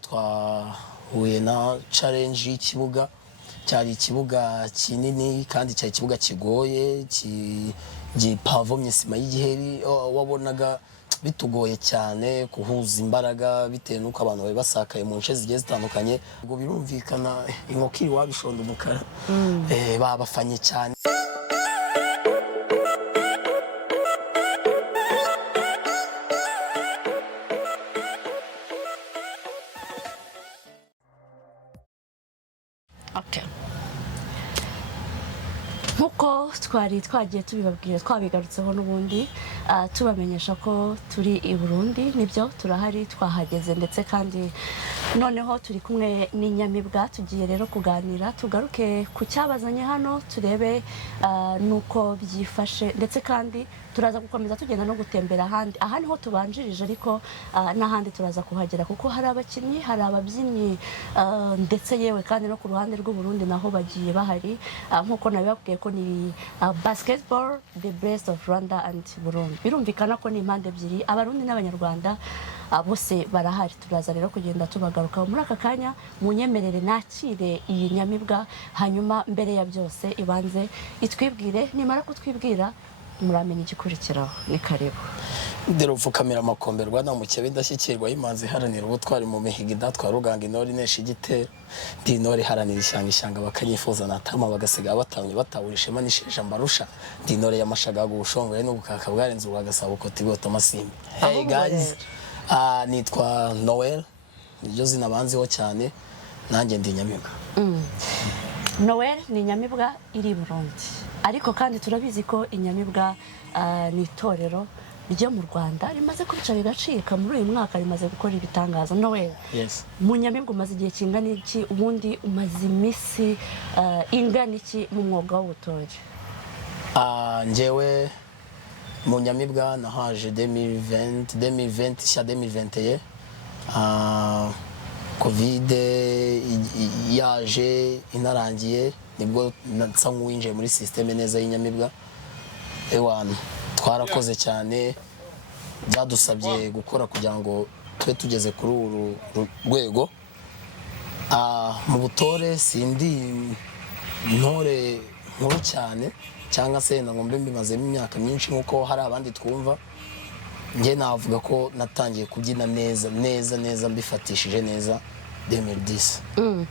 twahuye na challenge y'ikibuga, cyari ikibuga kinini kandi cyari ikibuga kigoye gipavomye sima y'igiheri, wabonaga bitugoye cyane kuhuza imbaraga bitewe nuko abantu bari basakaye mu nce zigiye zitandukanye. Ubwo birumvikana inkoko iri wabishonda umukara, babafanye cyane. Nkuko twari twagiye tubibabwira twabigarutseho n'ubundi tubamenyesha ko turi i Burundi, nibyo turahari, twahageze ndetse kandi noneho turi kumwe n'inyamibwa. Tugiye rero kuganira, tugaruke ku cyabazanye hano, turebe nuko byifashe, ndetse kandi turaza gukomeza tugenda no gutembera ahandi. Aha niho tubanjirije, ariko n'ahandi turaza kuhagera kuko hari abakinnyi, hari ababyinnyi, ndetse yewe kandi no ku ruhande rw'u Burundi naho bagiye bahari. Nkuko nabibabwiye ko ni basketball the best of Rwanda and Burundi. Birumvikana ko ni impande ebyiri, abarundi n'abanyarwanda bose barahari. Turaza rero kugenda tubagarukaho muri aka kanya. Munyemerere nakire iyi nyamibwa, hanyuma mbere ya byose ibanze itwibwire, nimara kutwibwira muramenya igikurikiraho. Ni karibu. Ndero upfukamira amakomberwa na mukebe indashyikirwa y'imanzi iharanira ubutwari mu mihigo idatwara ruganga intore inesha igitero. Ndi intore iharanira ishyanga bakanyifuza natama bagasiga batamye batawura ishema n'isheja mbarusha. Ndi intore y'amashagaga ubushongore n'ubukaka bwarenze ubugasaba ukoti bwota amasimbi. Hey guys, nitwa Noel, niryo zina banziho cyane, nanjye ndi nyamibwa. Noel ni nyamibwa iri Burundi, ariko kandi turabizi ko inyamibwa ni itorero ryo mu Rwanda rimaze kwica bigacika. Muri uyu mwaka rimaze gukora ibitangaza. Noel, yes, mu nyamibwa umaze igihe kingana iki? Ubundi umaze imisi ingana iki mu mwuga w'ubutore? Njyewe mu nyamibwa nahaje 2020 cya 2021. Covid yaje inarangiye, nibwo nsa nk'uwinjiye muri systeme neza y'inyamibwa. Twarakoze cyane, byadusabye gukora kugira ngo tube tugeze kuri uru rwego. Mu butore sindi intore nkuru cyane, cyangwa se ngombe mbimazemo imyaka myinshi nk'uko hari abandi twumva. Njye navuga ko natangiye kubyina neza mbifatishije neza 2010.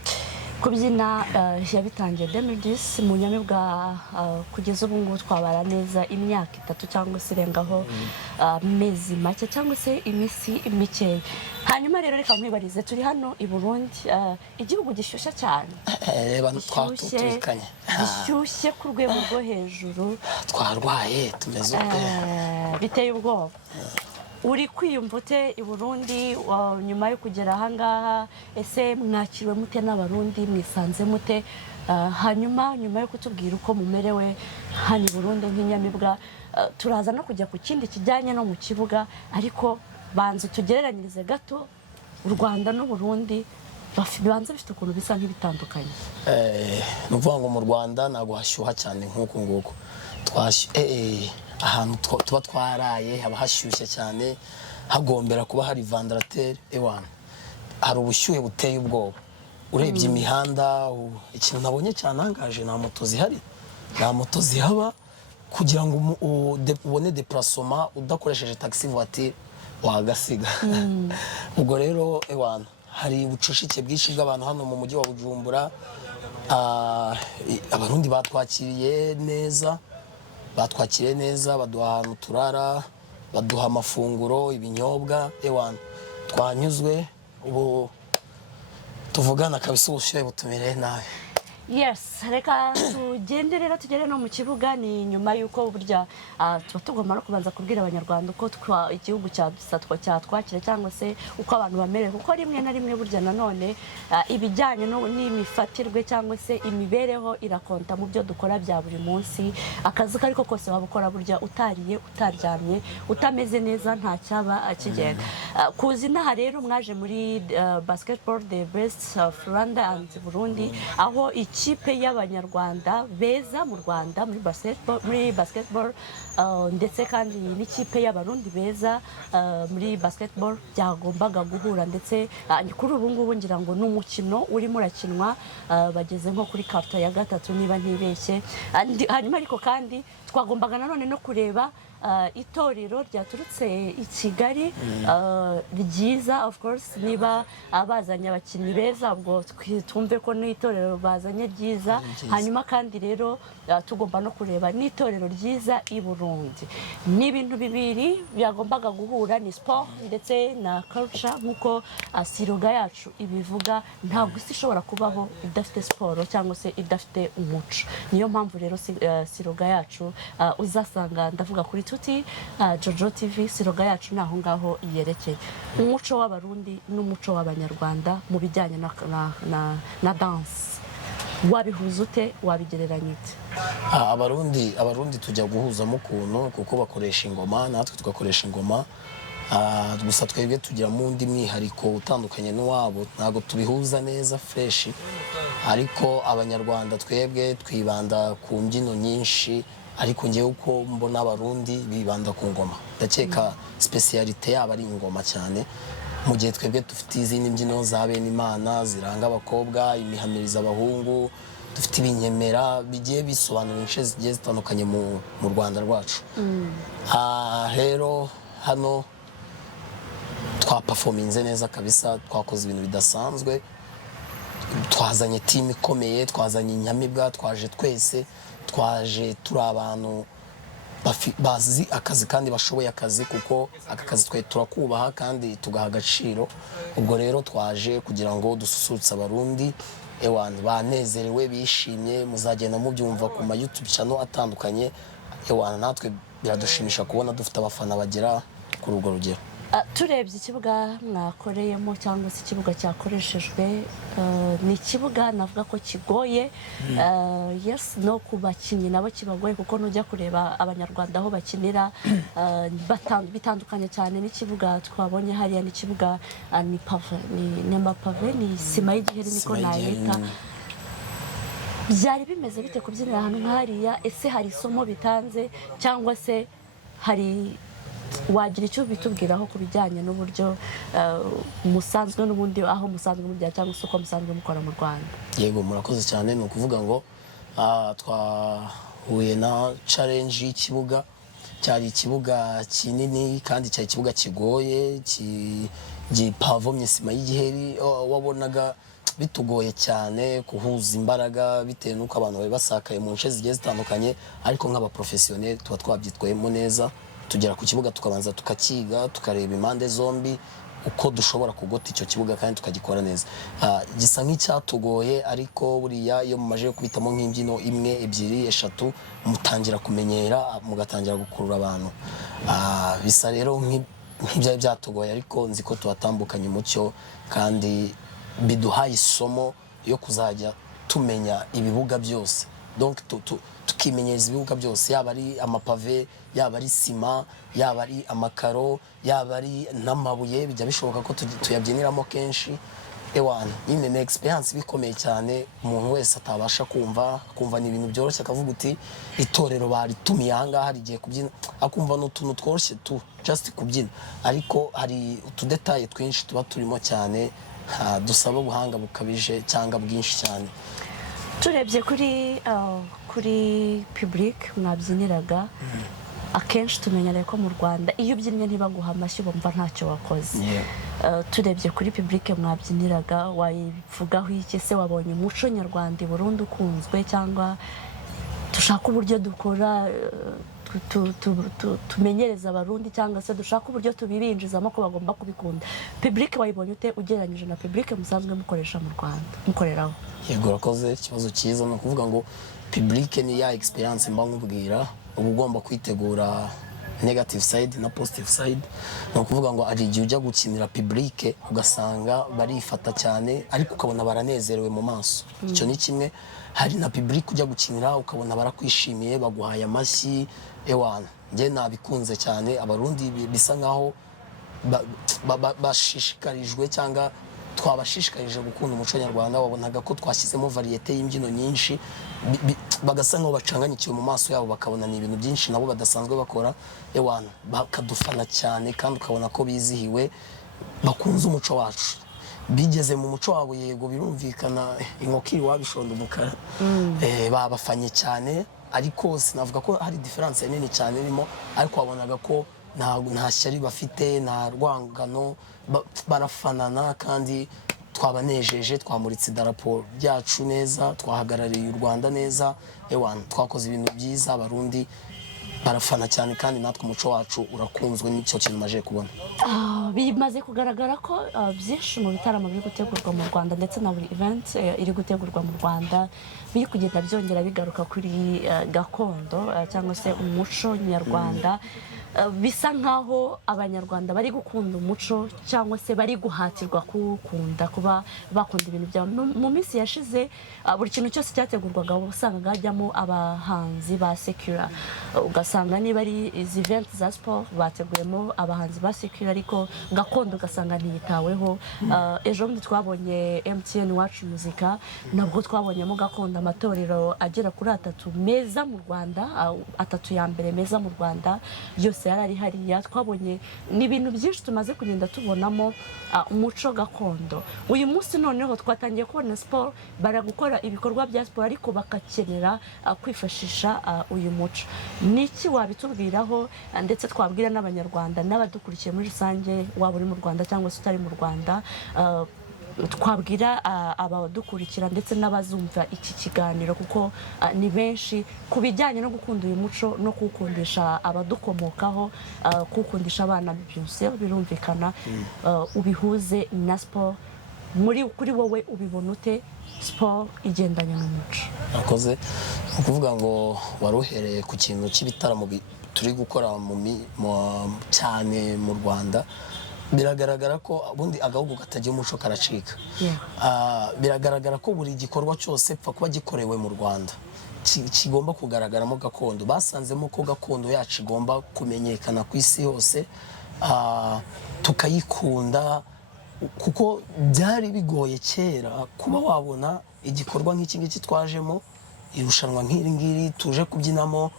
Kubyina yabitangiye 2010 mu nyamibwa, kugeza ubu ngubu twabara neza imyaka 3 cyangwa se irengaho mezi make cyangwa se imisi mikeya. Hanyuma rero reka nkwibarize, turi hano i Burundi, igihugu gishyushye cyane, gishyushye ku rwego rwo hejuru, twarwaye tumeze biteye ubwoba. Uri kwiyumva ute i Burundi nyuma yo kugera ahangaha? Ese mwakiriwe mute n'abarundi, mwisanze mute? Hanyuma nyuma yo kutubwira uko mumerewe hano i Burundi nk'inyamibwa, turaza no kujya ku kindi kijyanye no mu kibuga, ariko banza tugereranyirize gato u Rwanda n'u Burundi. Bibanza bifite ukuntu bisa nk'ibitandukanye. Ni ukuvuga ngo mu Rwanda ntabwo hashyuha cyane nk'uku nguku. Ahantu tuba twaraye haba hashyushye cyane, hagombera kuba hari vandarateri. Hari ubushyuhe buteye ubwoba. Urebye imihanda, ikintu nabonye cyanangaje, nta moto zihari, nta moto zihaba. Kugira ngo ubone deplacement udakoresheje taxi voiture wagasiga. Ubwo rero hari ubucucike bwinshi bw'abantu hano mu mujyi wa Bujumbura. Abarundi batwakiriye neza, baduha ahantu turara, baduha amafunguro, ibinyobwa. Twanyuzwe. Ubu tuvugana kabisa ubushyuhe butumereye nabi. Yes, reka tugende rero tugere no mu kibuga. Ni nyuma yuko burya tuba tugomba no kubanza kubwira abanyarwanda uko igihugu cyatwakira cyangwa se uko abantu bamerewe, kuko rimwe na rimwe burya nanone ibijyanye n'imifatirwe cyangwa se imibereho irakonta mu byo dukora bya buri munsi. Akazi kariko kose waba ukora burya utariye, utaryamye, utameze neza nta cyaba akigenda. Kuzi naha rero mwaje muri basketball the best of Rwanda and Burundi, aho ikipe y'abanyarwanda beza mu Rwanda muri basketball ndetse kandi n'ikipe y'abarundi beza muri basketball byagombaga guhura ndetse kuri ubu ngubu ngira ngo n'umukino urimo urakinwa bageze nko kuri karta ya gatatu niba ntibeshye. Hanyuma ariko kandi twagombaga nanone no kureba itorero ryaturutse i Kigali ryiza, of course, niba bazanye abakinnyi beza ubwo twumve ko n'itorero bazanye ryiza. Hanyuma kandi rero tugomba no kureba n'itorero ryiza i Burundi. Ni ibintu bibiri byagombaga guhura, ni sport ndetse na culture nk'uko siroga yacu ibivuga. Ntabwo isi ishobora kubaho idafite siporo cyangwa se idafite umuco. Niyo mpamvu rero siroga yacu uzasanga ndavuga kuri tuti Jojo TV, siroga yacu naho ngaho yerekeye umuco w'abarundi n'umuco w'abanyarwanda mu bijyanye na dance. Wabihuza ute, wabigereranya ute? abarundi tujya guhuzamo ukuntu kuko bakoresha ingoma natwe tugakoresha ingoma, gusa twebwe tugira mu undi mwihariko utandukanye n'uwabo, ntabwo tubihuza neza fresh, ariko abanyarwanda twebwe twibanda ku mbyino nyinshi, ariko ngewe uko mbona abarundi bibanda ku ngoma. Ndakeka specialite yabo ari ingoma cyane, mu gihe twebwe dufite izindi mbyino za bene Imana ziranga abakobwa, imihamiriza abahungu, dufite ibinyemera bigiye bisobanura ince zigiye zitandukanye mu Rwanda rwacu. Rero hano twaperforminze neza kabisa, twakoze ibintu bidasanzwe, twazanye team ikomeye, twazanye inyamibwa, twaje twese, twaje turi abantu bazi akazi kandi bashoboye akazi, kuko aka kazi twe turakubaha kandi tugaha agaciro. Ubwo rero twaje kugira ngo dususurutse abarundi, ewana banezerewe bishimye, muzagenda mubyumva ku ma YouTube channel atandukanye. Ewana natwe biradushimisha kubona dufite abafana bagera kuri urwo rugero. Turebye ikibuga mwakoreyemo cyangwa se ikibuga cyakoreshejwe, ni ikibuga navuga ko kigoye, yes, no ku bakinnyi nabo kibagoye, kuko nujya kureba abanyarwanda aho bakinira bitandukanye cyane n'ikibuga twabonye hariya. N'ikibuga ni pave, ni amapave, ni sima y'igiheri niko nayita. Byari bimeze bite kubyinira ahantu nk'hariya? Ese hari isomo bitanze cyangwa se hari wagira icyo bitubwiraho ku bijyanye n'uburyo musanzwe n'ubundi aho musanzwe mujya cyangwa se uko musanzwe mukora mu Rwanda? Yego, murakoze cyane. Ni ukuvuga ngo twahuye na challenge y'ikibuga. Cyari ikibuga kinini kandi cyari ikibuga kigoye, gipavomye sima y'igiheri. Wabonaga bitugoye cyane kuhuza imbaraga bitewe n'uko abantu bari basakaye mu nce zigiye zitandukanye, ariko nk'abaprofessionnel tuba twabyitwayemo neza. Tugera ku kibuga tukabanza tukakiga, tukareba impande zombi uko dushobora kugota icyo kibuga kandi tukagikora neza. Gisa nk'icyatugoye, ariko buriya iyo mumaje kubitamo nk'imbyino imwe, ebyiri, eshatu, mutangira kumenyera, mugatangira gukurura abantu. Bisa rero nk'ibyari byatugoye, ariko nzi ko tuhatambukanye umucyo kandi biduhaye isomo yo kuzajya tumenya ibibuga byose. Donc tukimenyeza ibibuga byose, yaba ari amapave, yaba ari sima, yaba ari amakaro, yaba ari n'amabuye. Bijya bishoboka ko tuyabyiniramo kenshi. Ewana nyine ni experience bikomeye cyane, umuntu wese atabasha kumva ni ibintu byoroshye, akavuga uti itorero baritumiye ahangaha rigiye kubyina, akumva n'utuntu tworoshye just kubyina, ariko hari utudetaye twinshi tuba turimo cyane, dusaba ubuhanga bukabije cyangwa bwinshi cyane. Turebye kuri public mwabyiniraga, akenshi tumenyereye ko mu Rwanda iyo ubyinnye ntibaguha amashyi bumva ntacyo wakoze. Turebye kuri public mwabyiniraga, wayivugaho iki? Se wabonye umuco nyarwanda i Burundi ukunzwe, cyangwa dushaka uburyo dukora tumenyereza abarundi, cyangwa se dushaka uburyo tubibinjizamo ko bagomba kubikunda? Public wayibonye ute ugereranyije na public musanzwe mukoresha mu Rwanda, mukoreraho? Yego, urakoze. Ikibazo cyiza. Ni ukuvuga ngo public ni ya experience mba nkubwira, uba ugomba kwitegura negative side na positive side. Ni ukuvuga ngo ari igihe ujya gukinira public ugasanga barifata cyane, ariko ukabona baranezerewe mu maso. Icyo ni kimwe. Hari na public ujya gukinira ukabona barakwishimiye, baguhaye amashyi. Ewana njye nabikunze cyane. Abarundi bisa nkaho bashishikarijwe cyangwa twabashishikarije gukunda umuco nyarwanda. Wabonaga ko twashyizemo variyete y'imbyino nyinshi, bagasa nk'aho bacanganyikiwe mu maso yabo, bakabona ni ibintu byinshi nabo badasanzwe bakora, ewana bakadufana cyane kandi ukabona ko bizihiwe, bakunze umuco wacu. Bigeze mu muco wabo, yego birumvikana, inkoko iri wabishonda umukara, babafanye cyane, ariko sinavuga ko hari diferanse nini cyane irimo, ariko wabonaga ko nta shyari bafite, nta rwangano, barafanana kandi twabanejeje, twamuritse idarapo ryacu neza, twahagarariye u Rwanda neza, ewana twakoze ibintu byiza, abarundi barafana cyane kandi natwe umuco wacu urakunzwe, n'icyo kintu maje kubona. Bimaze kugaragara ko byinshi mu bitaramo biri gutegurwa mu Rwanda ndetse na buri event iri gutegurwa mu Rwanda biri kugenda byongera bigaruka kuri gakondo cyangwa se umuco nyarwanda. Bisa nkaho abanyarwanda bari gukunda umuco cyangwa se bari guhatirwa kuwukunda, kuba bakunda ibintu byabo. Mu minsi yashize buri kintu cyose cyategurwaga usangaga hajyamo abahanzi ba sekura, ugasanga niba ari izi event za sport bateguyemo abahanzi ba sekura, ariko gakondo ugasanga ntiyitaweho. Ejo bundi twabonye MTN wacu muzika, nabwo twabonyemo gakondo, amatorero agera kuri 3 meza mu Rwanda, 3 ya mbere meza mu Rwanda yose yarari hariya. Twabonye n'ibintu byinshi tumaze kugenda tubonamo umuco gakondo. Uyu munsi noneho twatangiye kubona sport, baragukora ibikorwa bya sport ariko bakakenera kwifashisha uyu muco. Niki wabitubwiraho, ndetse twabwira n'abanyarwanda n'abadukurikiye muri rusange, waba uri mu Rwanda cyangwa se utari mu Rwanda, twabwira abadukurikira ndetse n'abazumva iki kiganiro, kuko ni benshi, ku bijyanye no gukunda uyu muco no kuwukundisha abadukomokaho, kuwukundisha abana byose birumvikana, ubihuze na sport. Kuri wowe ubibona ute sport igendanye n'umuco? Murakoze. Ukuvuga ngo waruhereye ku kintu cy'ibitaramo turi gukora cyane mu Rwanda, biragaragara ko ubundi agahugu katagira umuco karacika. Biragaragara ko buri gikorwa cyose pfa kuba gikorewe mu Rwanda kigomba kugaragaramo gakondo. Basanzemo ko gakondo yacu igomba kumenyekana ku isi yose, tukayikunda, kuko byari bigoye kera kuba wabona igikorwa nk'iki ngiki twajemo, irushanwa nk'iri ngiri tuje kubyinamo,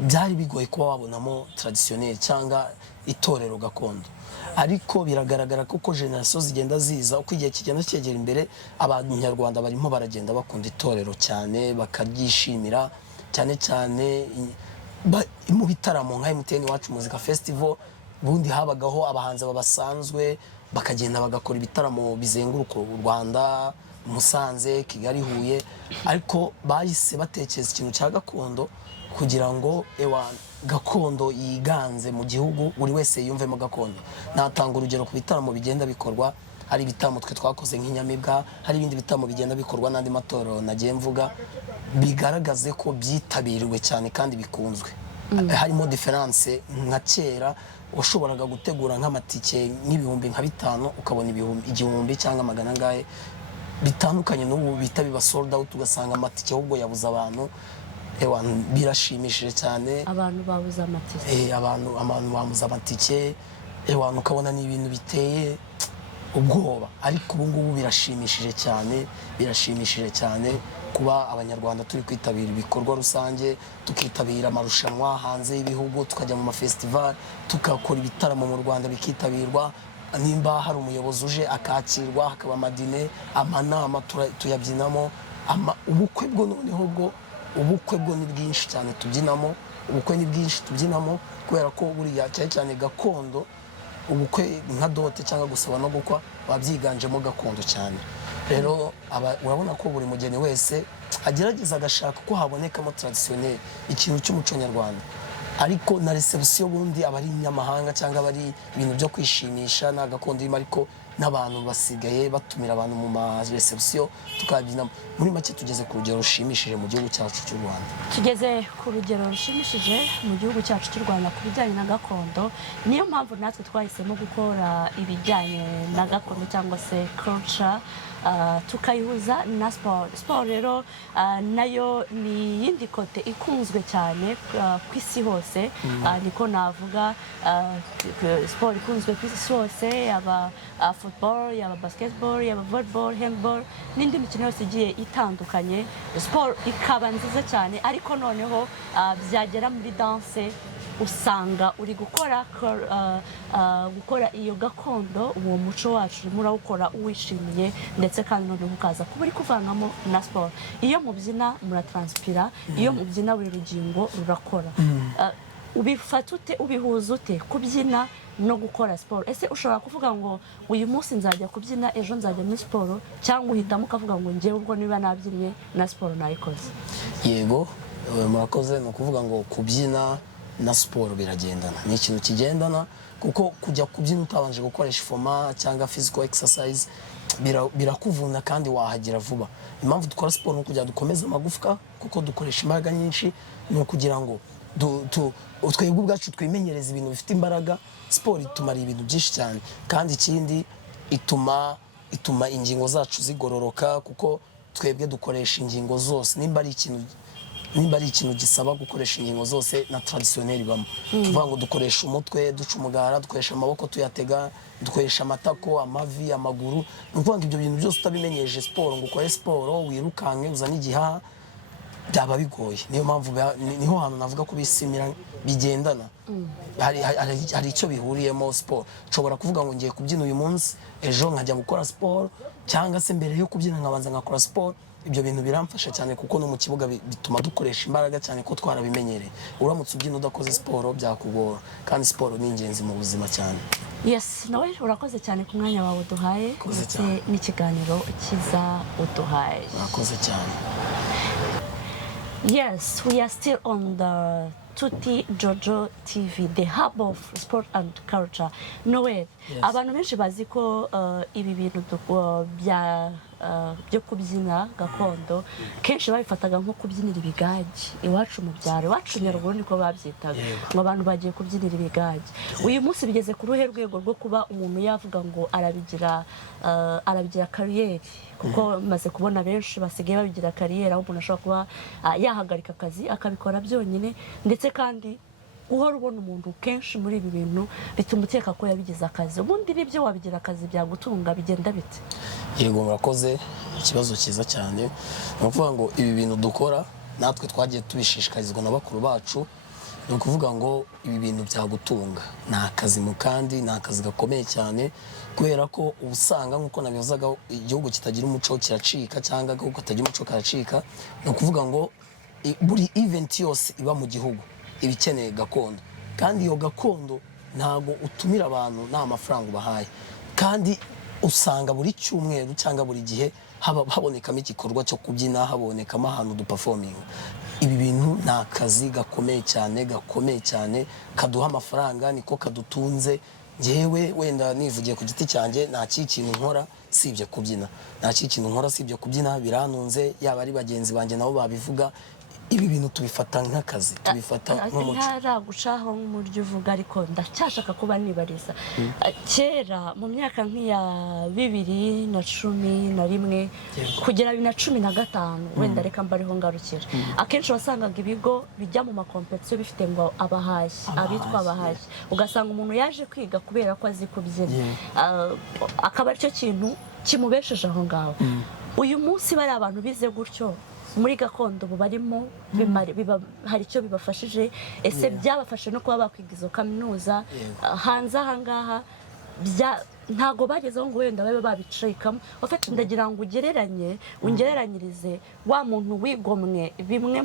byari bigoye kuba wabonamo traditionnel cyangwa itorero gakondo. Ariko biragaragara ko generation zigenda ziza, uko igihe kigenda cyegera imbere, abanyarwanda barimo baragenda bakunda itorero cyane, bakaryishimira cyane cyane. Mu bitaramo nka MTN wacu muzika festival, bundi habagaho abahanzi babasanzwe, bakagenda bagakora ibitaramo bizenguruka u Rwanda, Musanze, Kigali, Huye, ariko bahise batekereza ikintu cya gakondo kugira ngo gakondo yiganze mu gihugu, buri wese yumvemo gakondo. Natanga urugero ku bitaramo bigenda bikorwa, hari ibitaramo twe twakoze nk'inyamibwa, hari ibindi bitaramo bigenda bikorwa n'andi matorero nagiye mvuga, bigaragaze ko byitabiriwe cyane kandi bikunzwe. Harimo diferanse, nka kera washoboraga gutegura nk'amatike nk'ibihumbi nka 5 ukabona igihumbi cyangwa magana angahe, bitandukanye n'ubu bita biba sold out, ugasanga amatike ahubwo yabuze abantu. Birashimishije cyane, abantu babuze amatike, abantu babuze amatike, ukabona ni ibintu biteye ubwoba. Ariko ubu ngubu birashimishije cyane kuba abanyarwanda turi kwitabira ibikorwa rusange, tukitabira amarushanwa hanze y'ibihugu, tukajya mu mafestival, tukakora ibitaramo mu Rwanda bikitabirwa. Nimba hari umuyobozi uje akakirwa, hakaba amadine, amanama tuyabyinamo. Ubukwe bwo noneho ubukwe bwo ni bwinshi cyane tubyinamo, kubera ko buriya cyane gakondo, ubukwe nka dote cyangwa gusaba no gukwa babyiganjemo gakondo cyane. Rero urabona ko buri mugeni wese agerageza agashaka ko habonekamo traditionnel, ikintu cy'umuco nyarwanda. Ariko na reception bundi abari inyamahanga cyangwa abari ibintu byo kwishimisha na gakondo irimo, ariko n'abantu basigaye batumira abantu mu ma reception tukabyina. Muri make tugeze ku rugero rushimishije mu gihugu cyacu cy'u Rwanda. Tugeze ku rugero rushimishije mu gihugu cyacu cy'u Rwanda ku bijyanye na gakondo. Niyo mpamvu natwe twahisemo gukora ibijyanye na gakondo cyangwa se culture, tukayihuza na sport. Sport rero nayo ni yindi kote ikunzwe cyane ku isi hose, niko navuga. Sport ikunzwe ku isi hose, aba football yaba basketball yaba volleyball handball n'indi mikino yose igiye itandukanye sport ikaba nziza cyane ariko noneho byagera muri danse usanga uri gukora iyo gakondo uwo muco wacu murawukora uwishimiye ndetse kandi noneho ukaza kuba uri kuvanamo na sport iyo mubyina muratranspira iyo mubyina buri rugingo rurakora ubifata ute ubihuza ute kubyina no gukora sport ese ushobora kuvuga ngo uyu munsi nzajya kubyina ejo nzajya muri sport cyangwa uhitamo ukavuga ngo ngewe ubwo niba nabyinnye na sport nayikoze yego murakoze ni ukuvuga ngo kubyina na siporo biragendana ni ikintu kigendana kuko kujya kubyina utabanje gukoresha foma cyangwa physical exercise birakuvuna kandi wahagira vuba impamvu dukora siporo no kugira dukomeze amagufwa kuko dukoresha imbaraga nyinshi no kugira ngo twebwe ubwacu twimenyereza ibintu bifite imbaraga siporo itumara ibintu byinshi cyane kandi ikindi ituma ingingo zacu zigororoka kuko twebwe dukoresha ingingo zose nimba ari ikintu gisaba gukoresha ingingo zose na traditionnel ibamo tuvuga ngo dukoresha umutwe duca umugara dukoresha amaboko tuyatega dukoresha amatako amavi amaguru ni ukuvuga ngo ibyo bintu byose utabimenyeje siporo ngo ukore siporo wirukanke uzane igihaha byaba bigoye niyo mpamvu niho hantu navuga ko bisimira bigendana hari icyo bihuriyemo siporo nshobora kuvuga ngo ngiye kubyina uyu munsi ejo nkajya gukora siporo cyangwa se mbere yo kubyina nkabanza ngakora siporo ibyo bintu biramfasha cyane kuko no mu kibuga bituma dukoresha imbaraga cyane ko twarabimenyereye uramutse ubyina udakoze siporo byakugora kandi siporo ni ingenzi mu buzima cyane yes Noel urakoze cyane ku mwanya wawe uduhaye ndetse n'ikiganiro cyiza uduhaye urakoze cyane. Yes, we are still on the Tuti Jojo TV, the hub of sport and culture. Noel, abantu benshi bazi ko ibi bintu byo kubyina gakondo kenshi babifataga nko kubyinira ibigage iwacu mu byaro iwacu Nyaruguru niko babyitaga ngo abantu bagiye kubyinira ibigage uyu munsi bigeze ku ruhe rwego rwo kuba umuntu yavuga ngo arabigira kariyeri kuko maze kubona benshi basigaye babigira kariyeri aho umuntu ashobora kuba yahagarika akazi akabikora byonyine ndetse kandi uhora ubona umuntu kenshi muri ibi bintu bituma uteka ko yabigize akazi ubundi nibyo wabigira akazi byagutunga bigenda bite yego murakoze ikibazo cyiza cyane ni ukuvuga ngo ibi bintu dukora natwe twagiye tubishishikarizwa na bakuru bacu ni ukuvuga ngo ibi bintu byagutunga ni akazi mu kandi ni akazi gakomeye cyane kubera ko ubusanga nk'uko nabivuzaga igihugu kitagira umuco kiracika cyangwa agahugu katagira umuco karacika ni ukuvuga ngo buri event yose iba mu gihugu ibikeneye gakondo kandi iyo gakondo ntago utumira abantu nta mafaranga ubahaye kandi usanga buri cyumweru cyangwa buri gihe habonekamo igikorwa cyo kubyina habonekamo ahantu duperforming ibi bintu ni akazi gakomeye cyane kaduha amafaranga niko kadutunze njyewe wenda nivugiye ku giti cyanjye nta kintu nkora sibye kubyina biranunze yaba ari bagenzi banjye nabo babivuga ibi bintu tubifata nk'akazi tubifata nk'umuco ntaragucaho nk'umuryo uvuga ariko ndacyashaka kuba nibariza kera mu myaka nk'iya 2011 kugera 2015 wenda reka mbariho ngarukira akenshi wasangaga ibigo bijya mu makompetisiyo bifite ngo abahashyi abitwa abahashyi ugasanga umuntu yaje kwiga kubera ko azi kubyina akaba aricyo kintu kimubesheje aho ngaho uyu munsi bari abantu bize gutyo muri gakondo barimo hari icyo bibafashije ese byabafashe no kuba bakwiga izo kaminuza hanze aha ngaha ntago bagezeho ngo wenda babe babicikamo ufite ndagira ngo ungereranyirize wa muntu wigomwe bimwe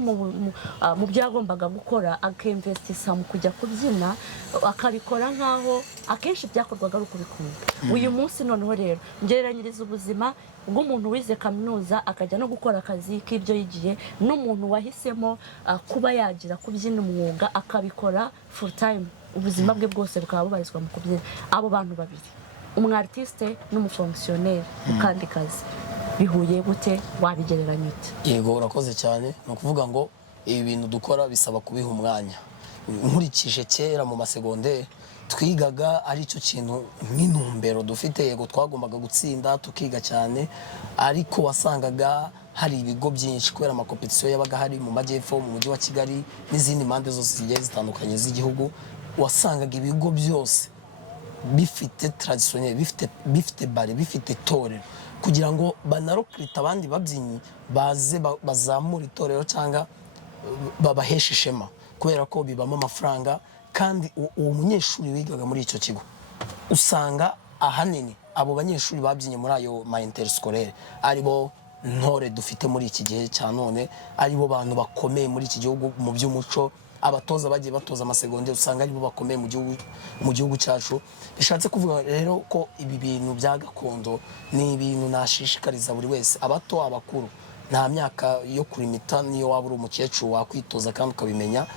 mu byo yagombaga gukora akimvestisa mu kujya kubyina akabikora nkaho akenshi byakorwaga ari ukubikunda uyu munsi noneho rero ngereranyiriza ubuzima bw'umuntu wize kaminuza akajya no gukora akazi k'ibyo yigiye n'umuntu wahisemo kuba yagira kubyina umwuga akabikora full time ubuzima bwe bwose bukaba bubarizwa mu kubyina abo bantu babiri umu-artiste n'umufonctionnaire mu kandi kazi bihuye gute wabigereranya ute yego urakoze cyane ni ukuvuga ngo ibi bintu dukora bisaba kubiha umwanya nkurikije kera mu masegonderi twigaga ari cyo kintu nk'intumbero dufite yego twagombaga gutsinda tukiga cyane ariko wasangaga hari ibigo byinshi kubera amakompetisiyo yabaga hari mu majyepfo mu mujyi wa Kigali n'izindi mpande zose zigiye zitandukanye z'igihugu wasangaga ibigo byose bifite traditionnel bifite bare bifite torero kugira ngo banarokirita abandi babyinnyi baze bazamura itorero cyangwa babahesha ishema kubera ko bibamo amafaranga kandi uwo munyeshuri wigaga muri icyo kigo usanga ahanini abo banyeshuri babyinnye muri ayo ma interscolaire aribo ntore dufite muri iki gihe cya none aribo bantu bakomeye muri iki gihugu mu by'umuco abatoza bagiye batoza amasegonde usanga aribo bakomeye mu gihugu cyacu bishatse kuvuga rero ko ibi bintu bya gakondo ni ibintu nashishikariza buri wese abato abakuru nta myaka yo kurimita niyo waba uri umukecuru wakwitoza kandi ukabimenya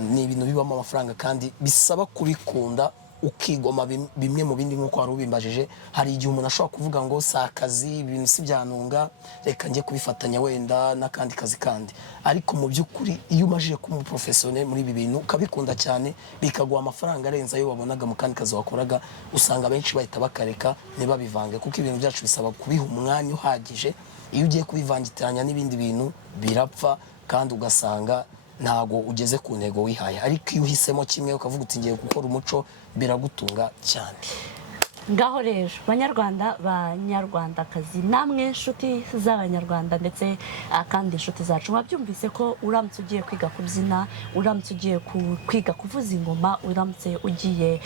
ni ibintu bibamo amafaranga kandi bisaba kubikunda ukigoma bimwe mu bindi nk'uko wari ubimbajije hari igihe umuntu ashobora kuvuga ngo si akazi ibintu si byanunga reka njye kubifatanya wenda n'akandi kazi kandi ariko mu by'ukuri iyo umajije kuba umuprofessionnel muri ibi bintu ukabikunda cyane bikaguha amafaranga arenze ayo wabonaga mu kandi kazi wakoraga usanga benshi bahita bakareka ntibabivange kuko ibintu byacu bisaba kubiha umwanya uhagije iyo ugiye kubivangitiranya n'ibindi bintu birapfa kandi ugasanga ntago ugeze ku ntego wihaye ariko iyo uhisemo kimwe ukavuga uti ngiye gukora umuco biragutunga cyane ngaho rero banyarwanda banyarwandakazi namwe inshuti z'abanyarwanda ndetse kandi inshuti zacu mwabyumvise ko uramutse ugiye kwiga kubyina uramutse ugiye kwiga kuvuza ingoma uramutse ugiye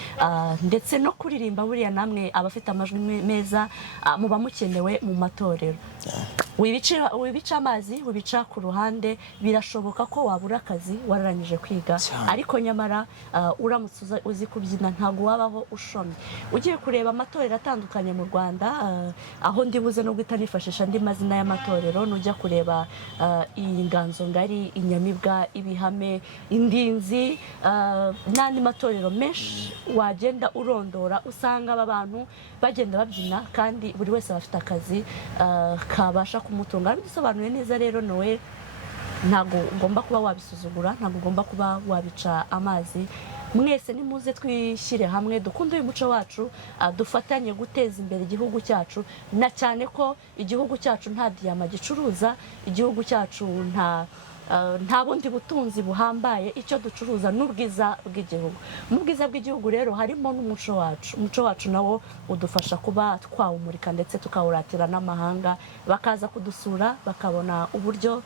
ndetse no kuririmba buriya namwe abafite amajwi meza muba mukenewe mu matorero wibica amazi wibica ku ruhande birashoboka ko wabura akazi wararangije kwiga ariko nyamara uramutse uzi kubyina ntabwo wabaho ushomye ugiye kureba amatorero atandukanye mu Rwanda aho ndibuze no guhita nifashisha andi mazina y'amatorero nujya kureba inganzo ngari inyamibwa ibihame indinzi n'andi matorero menshi wagenda urondora usanga aba bantu bagenda babyina kandi buri wese afite akazi kabasha kumutunga bisobanuye neza rero Noel ntabwo ugomba kuba wabisuzugura ntabwo ugomba kuba wabica amazi mwese nimuze twishyire hamwe dukunde uyu muco wacu dufatanye guteza imbere igihugu cyacu na cyane ko igihugu cyacu nta diyama gicuruza igihugu cyacu nta bundi butunzi buhambaye icyo ducuruza n'ubwiza bw'igihugu mu bwiza bw'igihugu rero harimo n'umuco wacu umuco wacu nawo udufasha kuba twawumurika ndetse tukawuratira n'amahanga bakaza kudusura bakabona uburyo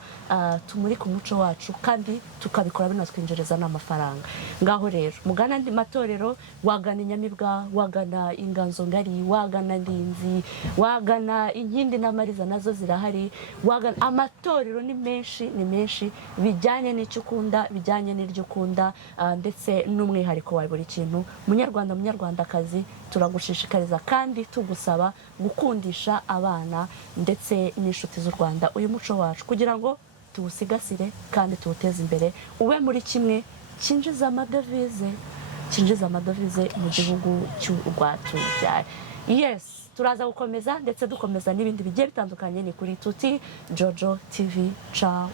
tumurika umuco wacu kandi tukabikora binatwinjiriza n'amafaranga ngaho rero mugana andi matorero wagana inyamibwa wagana inganzo ngari wagana ndinzi wagana inkindi n'amariza nazo zirahari wagana amatorero ni menshi bijyanye n'icyo ukunda bijyanye n'iryo ukunda ndetse n'umwihariko wa buri kintu munyarwandakazi turagushishikariza kandi tugusaba gukundisha abana ndetse n'inshuti z'u Rwanda uyu muco wacu kugira ngo tuwusigasire kandi tuwuteze imbere ube muri kimwe cyinjiza amadovize mu gihugu cy'u Rwanda byari turaza gukomeza ndetse dukomeza n'ibindi bigiye bitandukanye ni kuri Tuti Jojo TV ciao